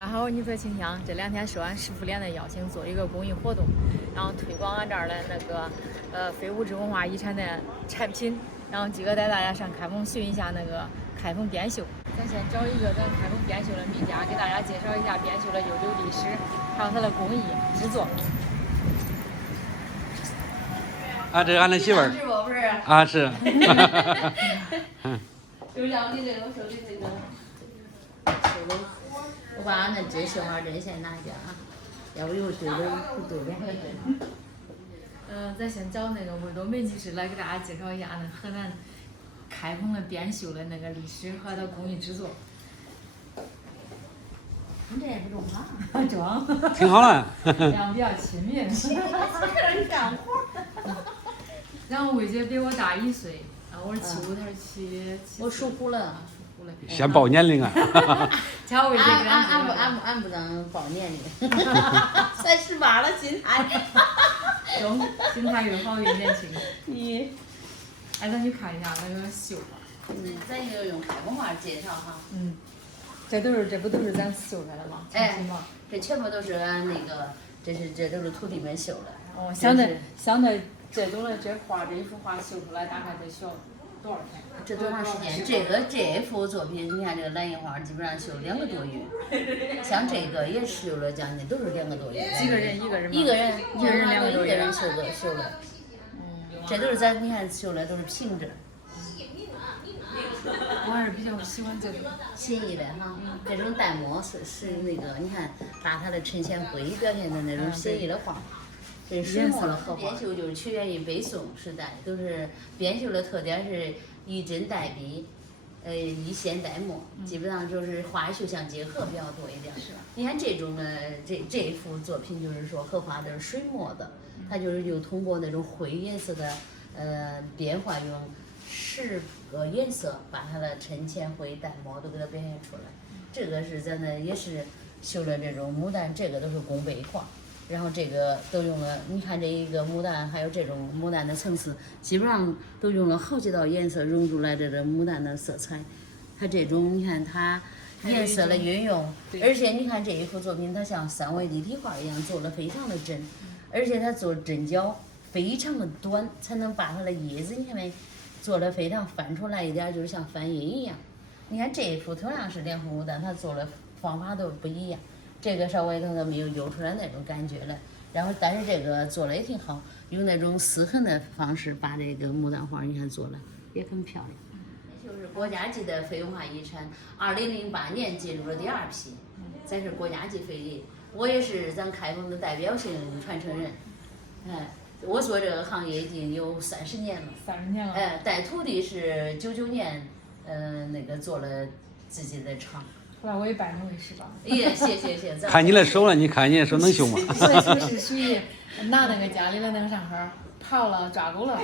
然后你做清香，这2天受俺师傅连的邀请做一个公益活动，然后推广俺这儿的那个非物质文化遗产的产品，然后今个带大家上开封寻一下那个开封编绣。咱先找一个咱开封编绣的名家，给大家介绍一下编绣的悠久历史，还有它的工艺制作。啊，这是俺的媳妇儿。是不是？啊，是。就像你这个手里这个，手里，我把俺那针绣花针先拿下啊，要不一会儿对着2个针。咱先找那个魏多梅女士来给大家介绍一下那河南开封的编绣的那个历史和它工艺制作。你这也不中吧？装。挺好了。这样比较亲民。让你干活。然后魏姐比我大1岁，我是75，她是77。我属虎了。属虎了。先报年龄啊。叫魏姐。俺不能报年龄。38了，心态。中，心态越好越年轻。你。哎，咱去看一下那个绣花。咱就用开封话介绍哈。这不都是咱绣出来的吗？哎，这全部都是俺那个，这都是徒弟们绣的。哦，像那这种的这一幅画绣出来大概得需要多少天？这多长时间？这幅作品，你看这个蓝印花基本上绣2个多月，像这个也绣了将近，都是2个多月。几个人？一个人吗？一个人2个多月。一个人绣了。这都是咱你看绣的都是平着。我还是比较喜欢这种写意的哈，这种淡墨是那个，你看把它的陈显辉表现的那种写意的画，这是水墨的荷花。编绣就是起源于北宋时代，都是编绣的特点是以针代笔，以线代墨，基本上就是花绣相结合比较多一点。是。你看这种呢，这幅作品就是说荷花都是水墨的，它就是又通过那种灰颜色的变化用10个颜色把它的沉浅灰淡墨都给它表现出来。这个是咱的也是绣了这种牡丹，这个都是工倍画，然后这个都用了，你看这一个牡丹，还有这种牡丹的层次，基本上都用了好几道颜色融出来这个牡丹的色彩。它这种你看它颜色的运用，而且你看这一幅作品，它像3维立体画一样做的非常的真，而且它做针脚非常的短，才能把它的叶子你看没做的非常翻出来一点，就是像翻印一样。你看这一幅同样是2幅牡丹，它做的方法都不一样，这个稍微它没有揉出来那种感觉了，然后但是这个做的也挺好，用那种丝痕的方式把这个牡丹花你看做了也很漂亮。就是国家级的非文化遗产，2008年进入了第2批，咱是国家级非遗，我也是咱开封的代表性传承人。我做这个行业已经有30年了。30年了。带徒弟是99年，那个做了自己的厂。后来我也拜你为师吧。谢。看你的手了，你看你的手能绣吗？所以就是属于拿那个家里的那个上盒刨了抓钩了。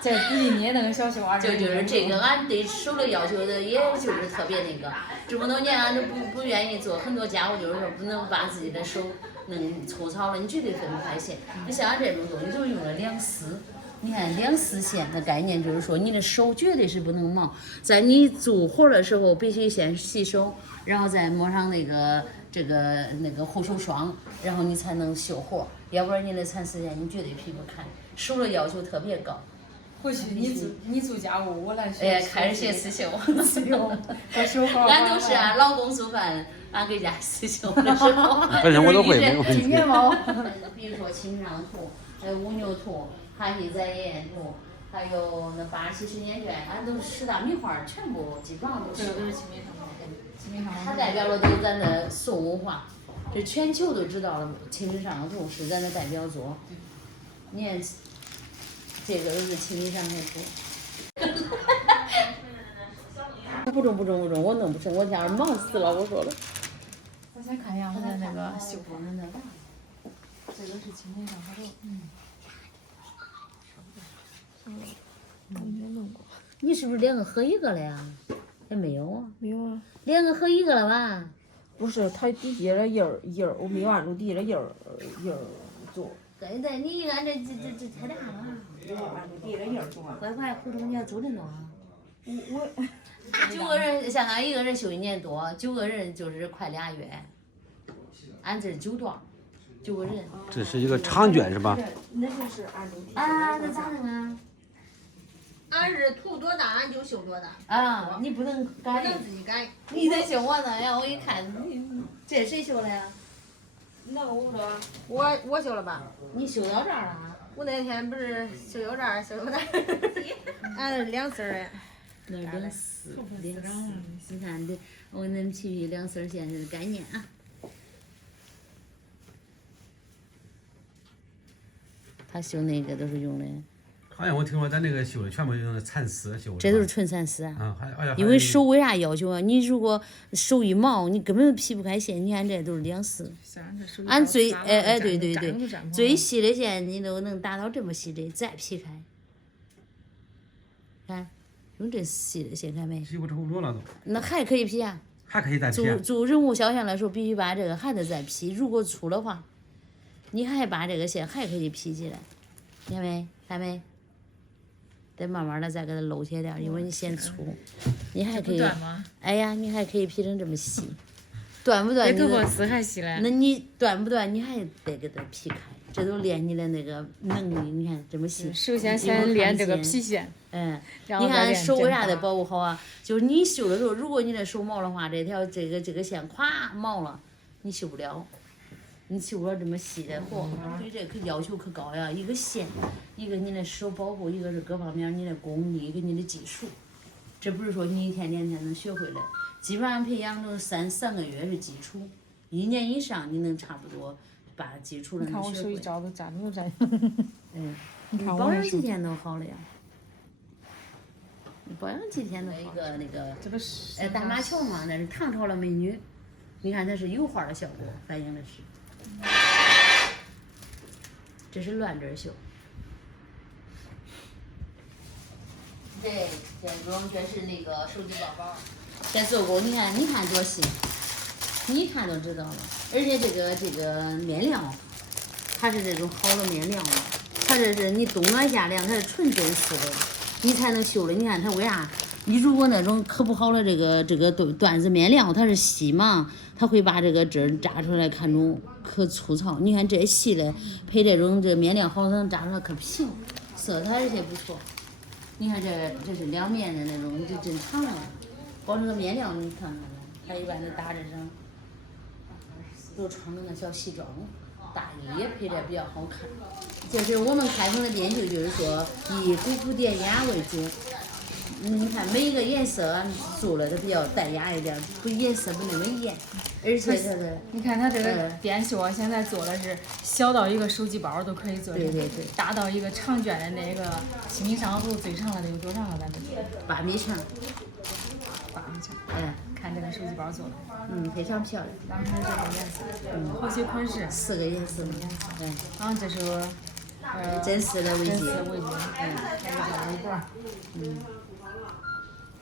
这一捏那个小绣花。就是这个，俺对手的要求的，也就是特别那个。这么多年，俺都不愿意做很多家务，就是说不能把自己的手弄粗糙了，你绝对分不开线。你像俺这种东西，就是用了2丝。你看2丝线的概念就是说，你的手绝对是不能毛，在你做活的时候必须先洗手，然后再抹上那个护手霜，然后你才能绣活，要不然你的蚕丝线你绝对劈不开，手的要求特别高。回去你做家务，我来学。开始学刺绣。我手好。俺都是俺老公做饭，俺给家刺绣的时候。反正我都会，没问题。比如说《清明上图》，还有《五牛图》。韩熙载颜图，还有那87十年卷，俺都10大名画，全部基本上都是。都是清明上河。它代表了都是咱的宋文化，这全球都知道了，《清明上河图》是咱的代表作。你看，这个都是《清明上河图》。不中，我弄不成，我家忙死了，我说了。我先看一下我的那个绣花。这个是清明上河图。我没弄过。你是不是2个合1个了呀？还没有啊？没有啊。2个合1个了吧？不是，它底下的印儿，我没有按住底下的印儿做。对，你按这太大了。我按住底下的印儿做。乖，胡同你要走着弄啊。我9个人相当于一个人休1年多，9个人就是快2月。俺这9段，9个人。这是一个长卷是吧？那就是按周提。啊，那咋弄啊？俺是图多大俺就修多大，啊，你不能不改，能自己改。你得修我那呀！我一看，这谁修的呀？那个我说，我修了吧？你修到这儿了？我那天不是修有这儿，修有那儿，俺是2丝儿的。那2丝，你看这，我给你们皮皮2丝线是概念啊。他修那个都是用的，好像我听说咱这个修的全部用的蚕丝修的。这都是纯蚕丝啊。啊，还因为手为啥要求啊？你如果手一毛，你根本劈不开线。你看这都是2丝，俺最对，最细的线你都能达到这么细的，再劈开。看，用这细的线看没？劈不差不多了都。那还可以劈啊。还可以再劈。做人物肖像的时候，必须把这个还得再劈。如果粗的话，你还把这个线还可以劈起来，看没？看没？得慢慢的再给它搂起点，因为你线粗，你还可以。哎呀，你还可以劈成这么细，断不断？比头发丝还细嘞。那你断不断？你还得给它劈开，这都练你的那个能力。你看这么细。首先练这个皮线。你看手为啥得保护好啊？就是你修的时候，如果你的手毛的话，这个线咵毛了，你修不了。你修不了这么细的活，对这可要求可高呀！一个线，一个你的手保护，一个是各方面你的功力，一个你的技术。这不是说你1天2天能学会的，基本上培养成3个月是基础，1年以上你能差不多把基础的能学会。你看我手一照都粘都粘。你保养几天都好了呀。你保养几天都好。那个这个是大马桥嘛，那是唐朝的美女，你看那是油画的效果，反映的是。这是乱针绣，这种全是那个手机包包，在做工，你看多细，你一看就知道了。而且这个面料，它是这种好的面料嘛，它这是你冬暖夏凉，它是纯真丝的，你才能绣的。你看它为啥？你如果那种可不好的这个缎子面料，它是细嘛，它会把这个针儿扎出来，看着可粗糙。你看这细的配这面料好，它能扎出来可平，色彩而且不错。你看这是两面的那种，这真长了。光这个面料你看看，它一般都打这上，都穿那个小西装，大衣也配着比较好看。就是我们开封的编绣，就是说以古朴典雅为主。你看每一个颜色做了都比较淡雅一点，颜色不那么艳，而且它的你看它这个编绣啊，现在做的是小到一个手机包都可以做成，对，大到一个长卷的那个《清明上河图》最长的得有多长了？咱们8米长， 8米长。看这个手机包做的，非常漂亮。然后它是这个颜色，好些款式4个颜色，然后这是真丝的围巾，这个叫围脖，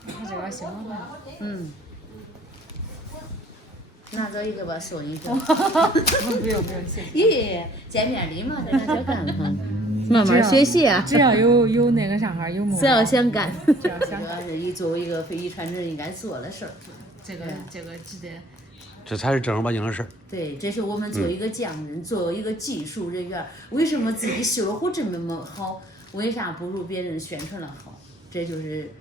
它这个小款，拿走一个吧，送一个。不用，谢谢。咦，见面礼嘛，在那就干看，慢慢学习啊。只要有那个啥哈，有梦，只要想干，只要想干，是作为一个非遗传承应该做的事儿。这个值得。这才是正儿八经的事儿。对，这是我们作为一个匠人，作为一个技术人员，为什么自己绣的活这么好？为啥不如别人宣传的好？这就是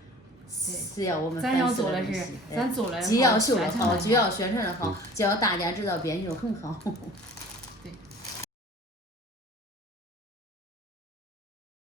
只要我们咱要做的是，咱做了，既要绣的好，就要宣传的好，就要大家知道编绣很好。